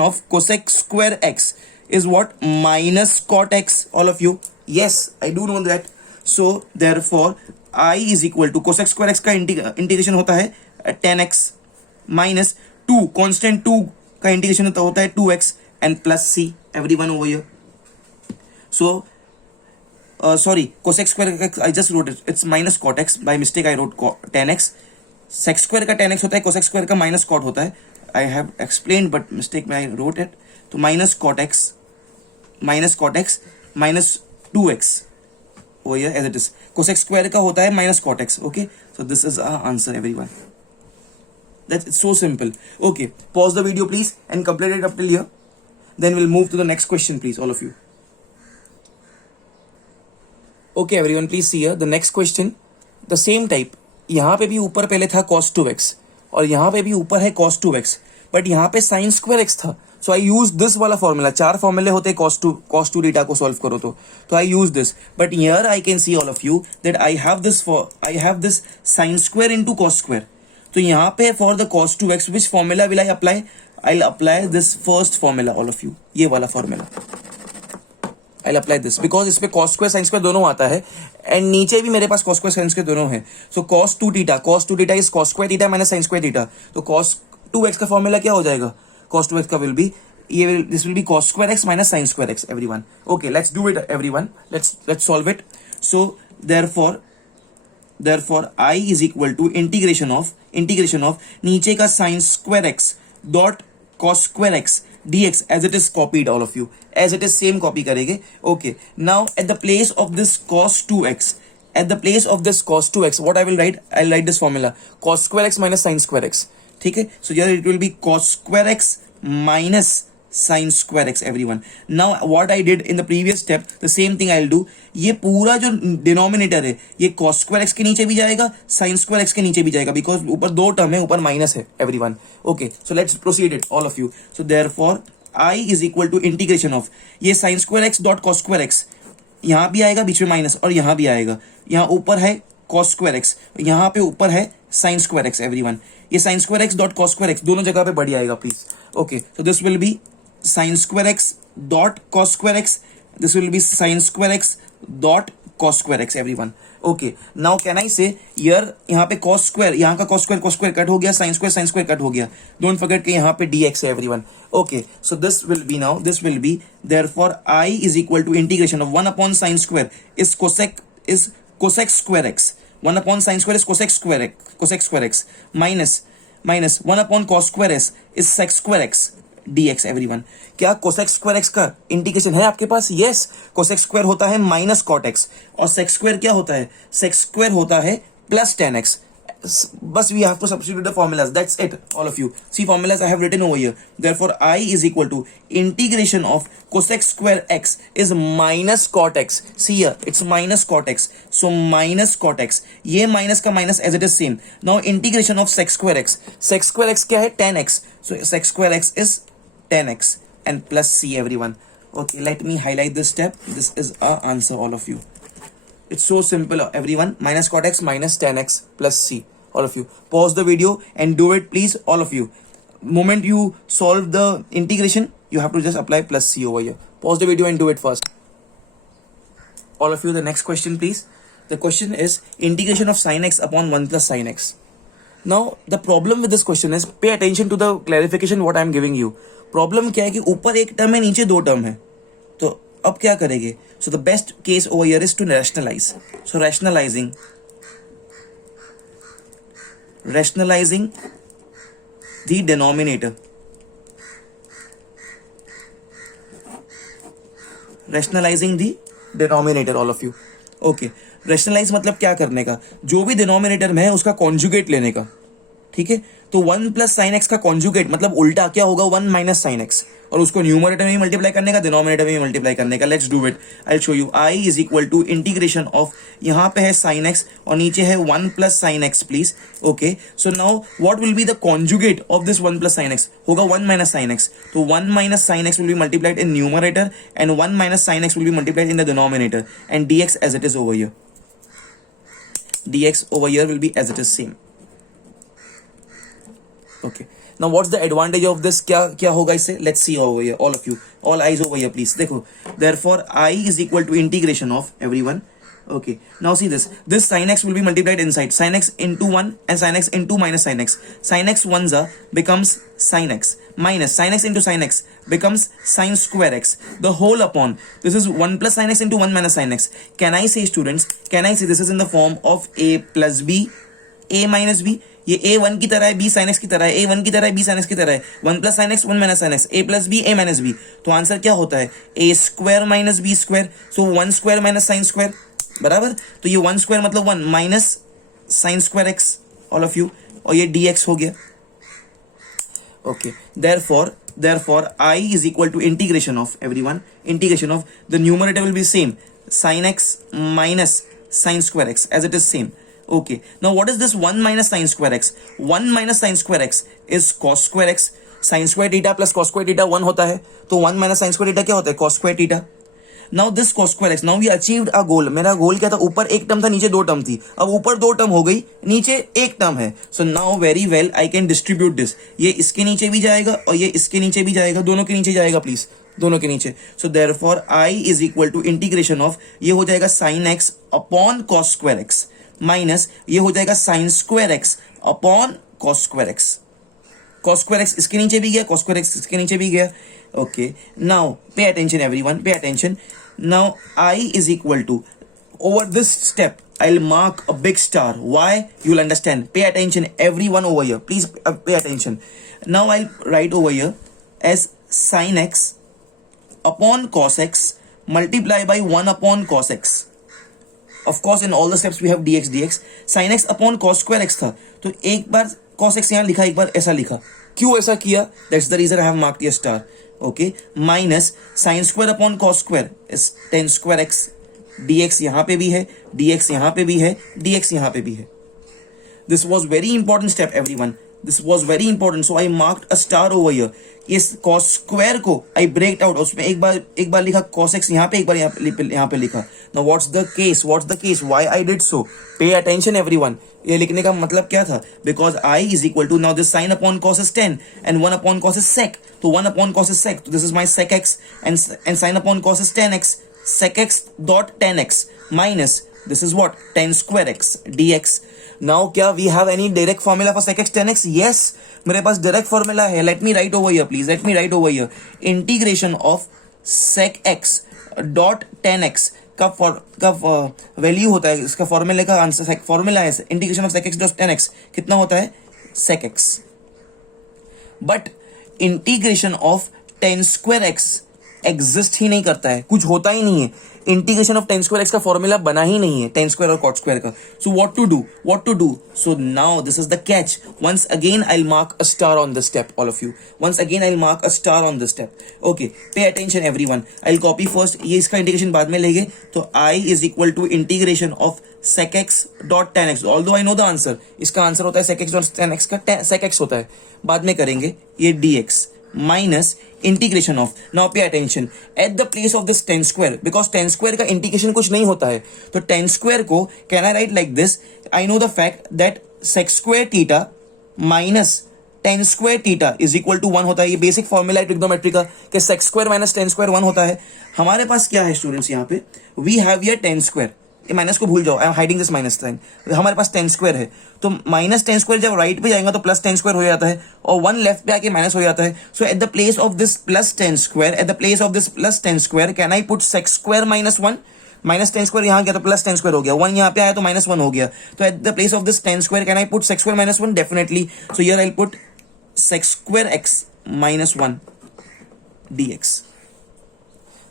of cosec square x is what? Minus cot x, all of you. Yes, I do know that. So therefore I is equal to cosec square x का integration होता है tan x minus 2 constant 2 का integration होता है 2x and plus c, everyone over here. So sorry, cosec square x I just wrote it, it's minus cot x, by mistake I wrote tan x. sec square का tan x होता है, cosec square का minus cot होता है. I have explained but mistake में I wrote it. तो minus cot x minus 2x over here as it is. cosec square का होता है minus cot x. Okay, so this is our answer, everyone. That's so simple. Okay, pause the video please and complete it up till here. Then we'll move to the next question, please, all of you. Okay everyone, please see here the next question. The same type. यहाँ पे भी ऊपर पहले था cos 2x और यहाँ पे भी ऊपर है cos 2x, बट यहाँ पे sin square x था. सो आई यूज दिस वाला फॉर्मूला. 4 फॉर्मूले होते हैं cos 2 थीटा को सॉल्व करो तो I use this. But here I can see all of you that I have this sin square into cos square. तो यहाँ पे for the cos 2x which formula will I apply? I will apply this first formula, all of you, ये वाला formula. I will apply this because इस पे cos square sin square दोनों आता है, एंड नीचे भी मेरे पास cos स्क्वायर sin स्क्वायर दोनों है. सो cos 2 theta is cos square theta minus sin square theta. तो cos 2x का फॉर्मूला क्या हो जाएगा? cos 2x का will be this will be cos square x minus sin square x, everyone. Okay, let's do it, everyone. Let's solve it. So therefore I is equal to integration of नीचे का sin square x dot cos square x dx as it is copied, all of you, as it is same copy करेंगे. Okay, now at the place of this cos 2x, what I will write, I'll write this formula, cos square x minus sin square x. ठीक है, so here it will be cos square x minus sin square x, everyone. Now what I did in the previous step, the same thing I'll do. ये पूरा जो denominator है ये cos square x के नीचे भी जाएगा, sin square x के नीचे भी जाएगा, because ऊपर दो टर्म है, ऊपर माइनस है, everyone. Okay, so let's proceed it, all of you. So therefore I is equal to integration of ये sin square x dot cos square x, यहाँ भी आएगा बीच में माइनस, और यहाँ भी आएगा, यहाँ ऊपर है cos square x, यहाँ पे ऊपर है sin square x, everyone. ये sin square x dot cos square x दोनों जगह पे बढ़ी आएगा, please. Okay, so this will be sin square x dot cos square x, this will be sin square x dot cos square x, everyone. Okay, now can I say here, यहाँ पे cos square, यहाँ का cos square cut हो गया, sin square cut हो गया. Don't forget कि यहाँ पे dx है, everyone. Okay, so this will be therefore I is equal to integration of 1 upon sin square is cosec square x, 1 upon sin square is cosec square x minus 1 upon cos square s is sec square x dx, everyone. क्या cosec square x का integration है आपके पास? Yes, cosec square होता है minus cot x, और sec square क्या होता है? sec square होता है प्लस tan x. बस we have to substitute the formulas, that's it, all of you. See formulas I have written over here. Therefore I is equal to integration of cosec square x is minus cot x. See here, it's minus cot x, so minus cot x, ये minus का minus as it is same. Now integration of sec square x क्या है? tan x, so sec square x is tan x and plus c, everyone. Okay, let me highlight this step. This is our answer, all of you. It's so simple, everyone. Minus cot x minus tan x plus c, all of you. Pause the video and do it, please, all of you. Moment you solve the integration, you have to just apply plus c over here. Pause the video and do it first. All of you, the next question, please. The question is integration of sin x upon 1 plus sin x. Now the problem with this question is, pay attention to the clarification what I am giving you. Problem क्या है कि ऊपर एक term है, नीचे दो term है, तो अब क्या करेंगे? So the best case over here is to rationalize. So rationalizing the denominator. Rationalizing the denominator, all of you. Okay, rationalize मतलब क्या करने का? जो भी डिनोमिनेटर में है उसका कॉन्जुगेट लेने का. ठीक है, तो 1 प्लस साइन एक्स का कॉन्जुगेट मतलब उल्टा क्या होगा? 1 माइनस साइन एक्स, और उसको न्यूमरेटर में ही मल्टीप्लाई करने का, डिनोमिनेटर में ही मल्टीप्लाई करने का. Let's do it, I will show you. I is equal to integration of, यहाँ पे है साइन एक्स और नीचे है 1 plus sine x, please. Okay, so now what will be the conjugate of this 1 plus sine x? होगा 1 minus sine x, तो 1 minus sine x will be multiplied in numerator and 1 minus sine x will be multiplied in the denominator, and dx as it is over here. dx over here will be as it is same. Okay, now what's the advantage of this? क्या होगा इससे? Let's see over here, all of you, all eyes over here, please. देखो, therefore I is equal to integration of, everyone. Okay, now see this sin x will be multiplied inside, sin x into 1 and sin x into minus sin x. Sin x ones becomes sin x minus sin x into sin x becomes sin square x, the whole upon, this is 1 plus sin x into 1 minus sin x. Can I say, students, can I say this is in the form of a plus b, a minus b? ये a 1 की तरह है, b sin x की तरह है, a 1 की तरह है, b sin x की तरह है, 1 plus sin x 1 minus sin x, a plus b a minus b. तो आंसर क्या होता है? a square minus b square, so 1 square minus sin square, बराबर. तो ये 1 square मतलब 1 minus sin square x, all of you, और ये dx हो गया. Okay, therefore I is equal to integration of, everyone, integration of the numerator will be same, sin x minus sin square x as it is same. Okay, now what is this 1 minus sin square x? 1 minus sin square x is cos square x. sin square theta plus cos square theta 1 होता है, तो 1 minus sin square theta क्या होता है? cos square theta. Now this cos square x, now we achieved a goal. मेरा गोल क्या था? ऊपर एक टर्म था, नीचे दो टर्म थी. अब ऊपर दो टर्म हो गई, नीचे एक टर्म है. So now very well I can distribute this. ये इसके नीचे भी जाएगा और ये इसके नीचे भी जाएगा, दोनों के नीचे जाएगा, प्लीज, दोनों के नीचे. So therefore I is equal to integration of, ये हो जाएगा sin x upon cos square x minus ये हो जाएगा sin square x upon cos square x. cos square x इसके नीचे भी गया, cos square x इसके नीचे भी गया. Okay, now pay attention everyone, pay attention. Now I is equal to, over this step I'll mark a big star. Why? You'll understand. Pay attention everyone over here, please pay attention. Now I'll write over here as sin x upon cos x multiply by 1 upon cos x. Of course in all the steps we have dx. sin x upon cos square x था, तो एक बार cos x यहाँ लिखा, एक बार ऐसा लिखा. क्यों ऐसा किया? That's the reason I have marked a star. Okay, minus sin square upon cos square is tan square x. dx यहाँ पे भी है, dx यहाँ पे भी है, dx यहाँ पे भी है. This was very important step everyone. This was very important. So I marked a star over here. इस cos square को I break out. उसमें एक बार लिखा cos x यहाँ पे, एक बार यहाँ पे लिखा. Now what's the case? What's the case? Why I did so? Pay attention everyone. ये लिखने का मतलब क्या था? Because I is equal to, now this sin upon cos is 10 and 1 upon cos is sec. तो 1 upon cos is sec. So this is my sec x and sin upon cos is 10x. Sec x dot 10x minus this is what? tan square x dx. Now क्या we have any direct formula for sec x tan x? Yes, मेरे पास direct formula है. Let me write over here please. Let me write over here. Integration of sec x dot tan x का value होता है, इसका फॉर्मूले का answer formula है integration of sec x dot tan x. कितना होता है? sec x. But integration of tan square x exist ही नहीं करता है, कुछ होता ही नहीं है. Integration of tan square x का फॉर्मूला बना ही नहीं है tan square और cot square का. So what to do? So now this is the catch. Once again I will mark a star on this step, all of you. Once again I will mark a star on this step. Okay, pay attention everyone. I will copy first, ये इसका integration बाद में लेंगे. तो i is equal to integration of sec x dot tan x. Although I know the answer, इसका answer होता है sec x dot tan x का sec x होता है, बाद में करेंगे ये dx minus integration of, now pay attention, at the place of this tan square, because tan square का integration कुछ नहीं होता है, तो tan square को can I write like this? I know the fact that sec square theta minus tan square theta is equal to 1 होता है. ये बेसिक फॉर्मूला है ट्रिग्नोमेट्री का कि sec square minus tan square 1 होता है. हमारे पास क्या है स्टूडेंट्स यहाँ पे? We have here tan square. ये माइनस को भूल जाओ, I am hiding this minus sign. हमारे पास tan स्क्वायर है, तो माइनस tan स्क्वायर जब राइट पे जाएगा तो प्लस tan स्क्वायर हो जाता है, और 1 लेफ्ट पे आके माइनस हो जाता है. So at the place of this plus tan square, at the place of this plus tan square can I put sec square minus 1. Minus tan square यहाँ गया तो प्लस tan स्क्वायर हो गया, 1 यहाँ पे आया तो माइनस 1 हो गया. तो eight the place of this tan square can I put sec square minus 1? Definitely. So here I will put sec square x minus 1 dx.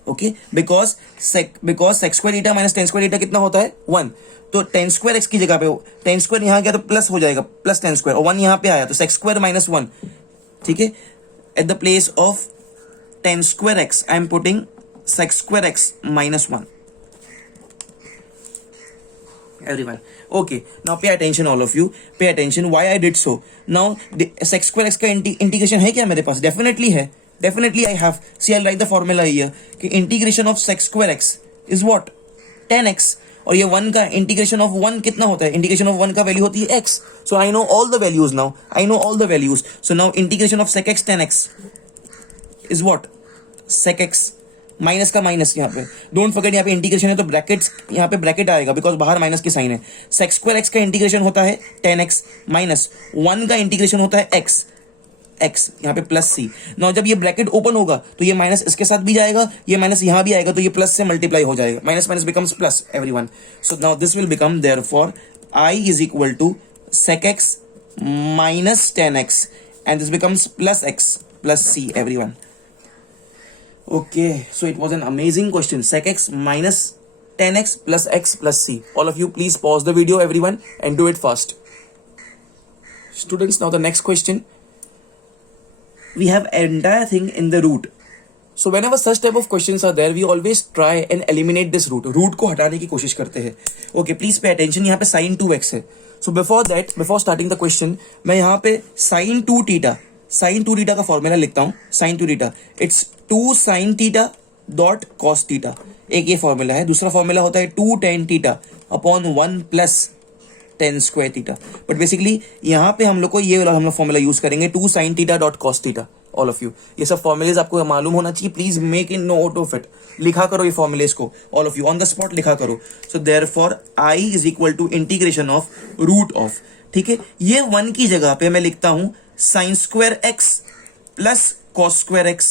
Okay, because sec square theta minus tan square theta कितना होता है? 1. तो tan square x की जगह पे tan square यहाँ गया तो प्लस हो जाएगा, प्लस tan स्क्वायर, और 1 यहाँ पे आया तो sec स्क्वायर माइनस 1. ठीक है, eight the place of tan square x I am putting sec square x minus 1. everyone. Okay, now pay attention all of you, pay attention why I did so. Now sec square x का integration है क्या मेरे पास? Definitely है, definitely I have. See, I'll write the formula here कि integration of sec square x is what? tan x. और ये 1 का integration of 1 कितना होता है? इंटीग्रेशन ऑफ 1 का वैल्यू होती है x. So I know all the values now. I know all the values. So now integration of sec x tan x is what? sec x minus का minus यहाँ पे. Don't forget यहाँ पे integration है तो brackets, यहाँ पे bracket आएगा बिकॉज बाहर माइनस की साइन है. sec स्क्वायर x का इंटीग्रेशन होता है tan x माइनस 1 का इंटीग्रेशन होता है x यहाँ पे प्लस c. नाउ जब ये ब्रैकेट ओपन होगा तो ये माइनस इसके साथ भी जाएगा, ये माइनस यहाँ भी आएगा, तो ये प्लस से मल्टीप्लाई हो जाएगा. Minus minus becomes plus everyone. So now this will become therefore i is equal to sec x minus tan x and this becomes plus x plus c everyone. Okay, so it was an amazing question. Sec x minus tan x plus c. All of you please pause the video everyone and do it fast. Students, now the next question. We have entire thing in the root. So whenever such type of questions are there, we always try and eliminate this root. Root को हटाने की कोशिश करते हैं. Okay, please pay attention. यहाँ पे sin 2x है. So before that, before starting the question, मैं यहाँ पे sin 2 theta का फॉर्मूला लिखता हूँ. sin 2 theta, it's 2 sin theta dot cos theta. एक ये फॉर्मूला है. दूसरा फॉर्मूला होता है 2 tan theta upon 1 plus tan square theta. But basically यहाँ पे हम लोग को ये वाला हम लोग फॉर्मूला यूज करेंगे 2 sin theta dot cos theta. All of you, ये सब फॉर्मूलेज आपको मालूम होना चाहिए. Please make in note of it. लिखा करो ये फॉर्मूलेज को, all of you on the spot लिखा करो. So therefore i is equal to integration of root of. ठीक है, ये 1 की जगह पे मैं लिखता हूं sin square x plus cos square x.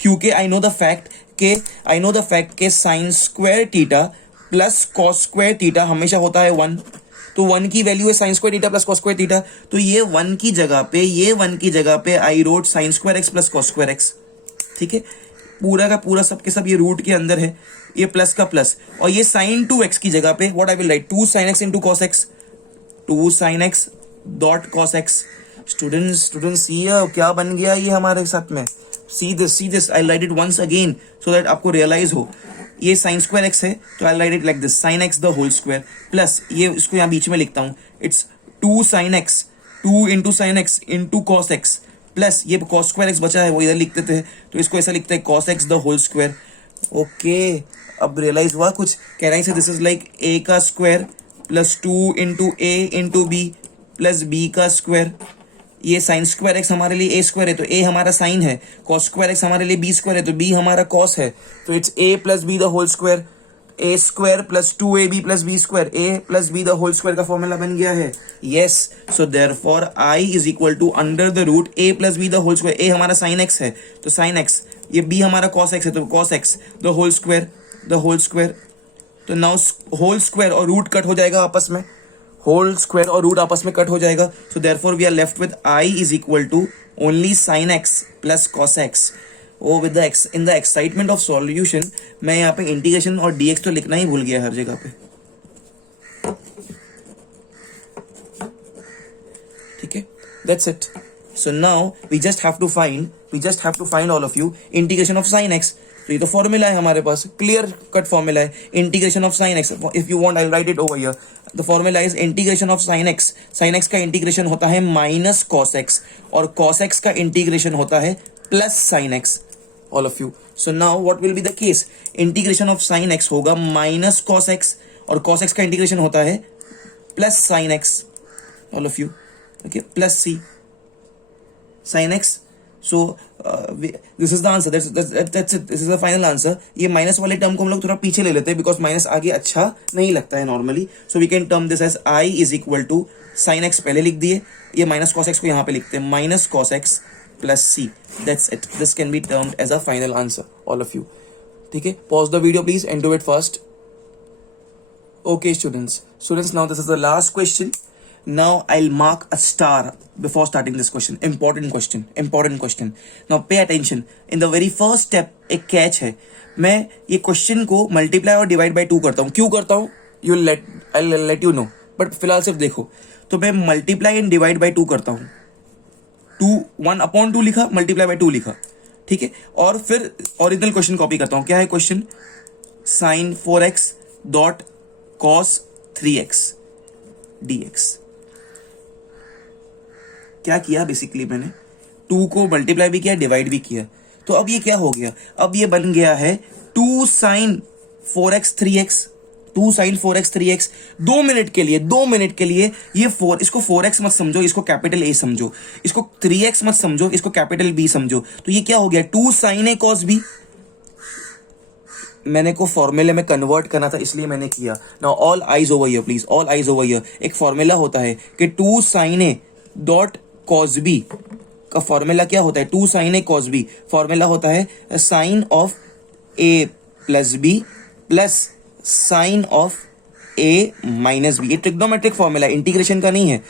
क्योंकि आई नो द फैक्ट के sine square theta plus cos square theta हमेशा होता है 1। तो 1 की वैल्यू है sine square theta plus cos square theta, तो ये 1 की जगह पे I wrote sign square x plus cos square x. ठीक है, पूरा का पूरा सब के सब ये रूट के अंदर है, ये प्लस का प्लस, और ये साइन 2x की जगह पे what I will write 2 sin x into cos x, 2 sin x dot cos x. Students ये क्या बन गया ये हमारे साथ में, see this I right it once again so that आपको रियलाइज हो। ये साइन स्क्वायर एक्स है तो आई राइट इट लाइक दिस sine x the whole square plus ये इसको यहाँ बीच में लिखता हूँ, it's 2 sin x 2 into sine x into cos x plus ये कॉस स्क्वायर एक्स बचा है वो इधर लिखते थे तो इसको ऐसा लिखते हैं cos x the whole square. Okay, अब रियलाइज हुआ कुछ, कहना ही से दिस इज लाइक a का square plus 2 into a into b plus b का स्क्वायर। ये साइन स्क्वायर एक्स हमारे लिए a स्क्वायर है तो a हमारा साइन है, कॉस स्क्वायर एक्स हमारे लिए b स्क्वायर है तो b हमारा कॉस है, तो it's a plus b the whole square, a square plus 2ab plus b square, a plus b the whole square का फॉर्मूला बन गया है। Yes, so therefore i is equal to under the root a plus b the whole square. a हमारा sine x है तो sine x, ये b हमारा cos x है तो cos x the whole square. तो नाउ होल स्क्वायर और root cut हो जाएगा आपस में, होल स्क्वायर और रूट आपस में कट हो जाएगा, so therefore we are left with i is equal to only sine x plus cos x। Oh with the x in the excitement of solution मैं यहाँ पे इंटीग्रेशन और dx तो लिखना ही भूल गया हर जगह पे। ठीक है, that's it. So now we just have to find all of you integration of sine x. तो ये तो फॉर्मूला है हमारे पास, क्लियर कट फॉर्मूला है, integration of sine x. If you want I will write it over here. The formula is integration of sine x का integration होता है माइनस कॉस एक्स और कॉस एक्स का इंटीग्रेशन होता है plus sine x. All of you, so now what will be the case, integration of sine x होगा minus cos x और cos x का इंटीग्रेशन होता है plus sine x. All of you, okay, plus c sine x. So this is the answer, that's it, this is the final answer. ये minus वाले term को हम लोग थोड़ा पीछे ले लेते हैं बिकॉज माइनस आगे अच्छा नहीं लगता है normally, so we can term this as i is equal to sine x पहले लिख दिए, ये माइनस कॉस एक्स को यहाँ पे लिखते हैं minus cos x plus c. That's it, this can be termed as a final answer all of you. ठीक है, pause the video please and do it first. Okay, students, now this is the last question. Now I'll mark a star before starting this question. Important question. Now pay attention. In the very first step, एक catch है. मैं ये question को multiply और divide by 2 करता हूँ। क्यों करता हूँ I'll let you know. But फिलहाल सिर्फ देखो, तो मैं मल्टीप्लाई एंड डिवाइड बाय 2 करता हूँ। 1/2 लिखा, मल्टीप्लाई बाय 2 लिखा, ठीक है। और फिर ओरिजिनल क्वेश्चन कॉपी करता हूँ। क्या है question? Sine 4x dot cos 3x dx। क्या किया बेसिकली, मैंने 2 को मल्टीप्लाई भी किया, डिवाइड भी किया। तो अब ये क्या हो गया, अब ये बन गया है 2 sin 4x 3x। 2 sin 4x 3x। 2 minute के लिए ये 4, इसको 4x मत समझो, इसको कैपिटल A समझो, इसको 3x मत समझो, इसको कैपिटल B समझो। तो ये क्या हो गया, 2 sin A cos B। मैंने को फॉर्मूले में कन्वर्ट करना था इसलिए मैंने किया। Now all eyes over here please, all eyes over here. एक फॉर्मूला होता है कि 2 sin A dot cos B का फॉर्मूला क्या होता है? 2 sin A cos B formula होता है sine of A plus B plus sine of A minus B। ये ट्रिग्नोमेट्रिक फॉर्मूला, इंटीग्रेशन का नहीं है।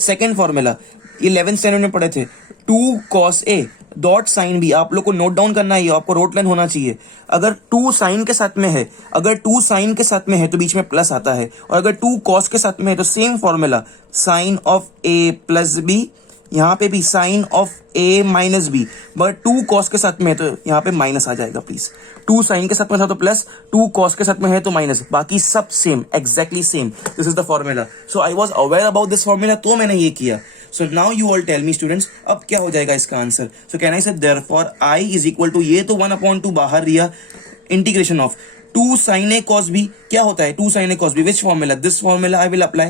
सेकेंड फॉर्मूला 11th स्टैंडर्ड में पढ़े थे, 2 cos A dot sine B. आप लोग को नोट डाउन करना है, आपको रोट लाइन होना चाहिए। अगर 2 साइन के साथ में है, तो बीच में प्लस आता है, और अगर 2 कॉस के साथ में है तो same formula sine of A plus B, यहाँ पे भी sine of A minus B, but 2 cos के साथ में है तो यहाँ पे माइनस आ जाएगा प्लीज। 2 साइन के साथ में था तो प्लस, 2 कॉस के साथ में है तो माइनस, बाकी सब same, exactly same. This is the formula. So I was aware about this formula, तो मैंने ये किया। So now you all tell me students, अब क्या हो जाएगा इसका answer? So can I say therefore I is equal to, ये तो 1/2 बाहर दिया, integration of 2 sin A cos B। क्या होता है 2 sin A cos B? Which formula? This formula I will apply.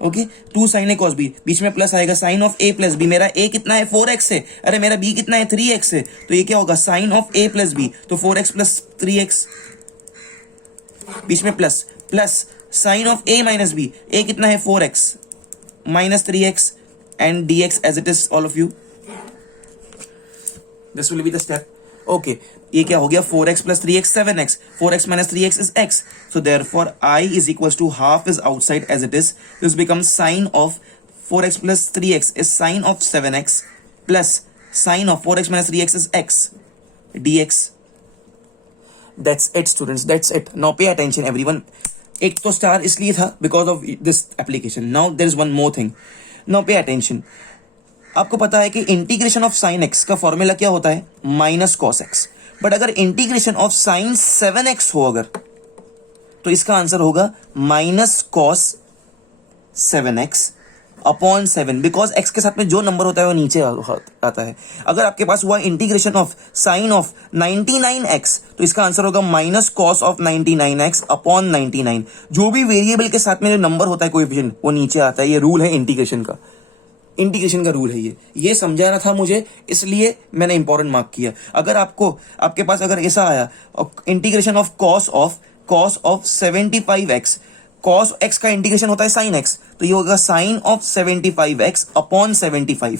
Okay, 2 sin A cos B, बीच में plus आएगा, sine of A plus B। मेरा A कितना है? 4x है। अरे मेरा B कितना है? 3x है। तो ये क्या होगा? Sine of A plus B, तो 4x प्लस 3x, बीच में plus plus sine of A minus B। A कितना है? 4x minus 3x and dx as it is, all of you. This will be the step. Okay ये क्या हो गया 4x plus 3x 7x 4x minus 3x is x so therefore I is equals to half is outside as it is this becomes sine of 4x plus 3x is sine of 7x plus sine of 4x minus 3x is x dx. That's it students, that's it. Now pay attention everyone. एक तो star इसलिए था because of this application. Now there is one more thing. Now pay attention. आपको पता है कि integration of sine x का formula क्या होता है माइनस कॉस एक्स. बट अगर इंटीग्रेशन ऑफ साइन 7x हो अगर तो इसका आंसर होगा minus cos 7x upon 7 because x के साथ में जो नंबर होता है वो नीचे आता है. अगर आपके पास हुआ integration of sign of 99x तो इसका आंसर होगा minus cos of 99x upon 99. जो भी वेरिएबल के साथ में जो नंबर होता है कोएफिशिएंट वो नीचे आता है. ये रूल है इंटीग्रेशन का. इंटीग्रेशन का रूल है ये समझाना था मुझे इसलिए मैंने इंपॉर्टेंट मार्क किया. अगर आपके पास अगर ऐसा आया integration of cos of 75x cos x का इंटीग्रेशन होता है साइन एक्स तो ये होगा साइन ऑफ 75x अपॉन 75.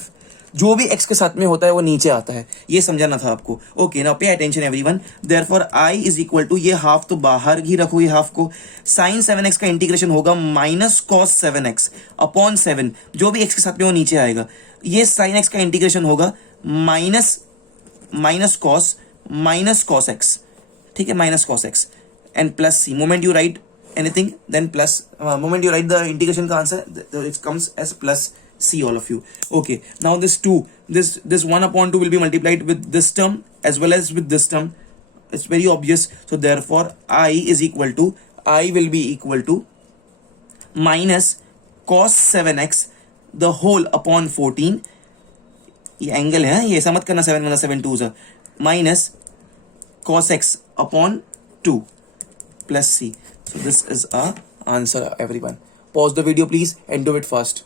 जो भी एक्स के साथ में होता है वो नीचे आता है. ये समझाना था आपको. Okay now pay attention everyone. Therefore I is equal to ये हाफ तो बाहर ही रखो ये हाफ को. साइन 7x का इंटीग्रेशन होगा माइनस कॉस 7x अपॉन 7. जो भी एक्स के साथ में वो नीचे आएगा. ये साइन एक्स का इंटीग्रेशन होगा माइनस कॉस एक्स. ठीक है minus cos x and plus c. Moment you write anything then plus moment you write the integration ka answer it comes as plus c all of you. Okay now this 2 this 1 upon 2 will be multiplied with this term as well as with this term. It's very obvious. So therefore I will be equal to minus cos 7x the whole upon 14. ये angle है ये ऐसा मत करना 7 1 7 2 minus cos x upon 2 plus c. So this is our answer everyone. Pause the video please and do it fast.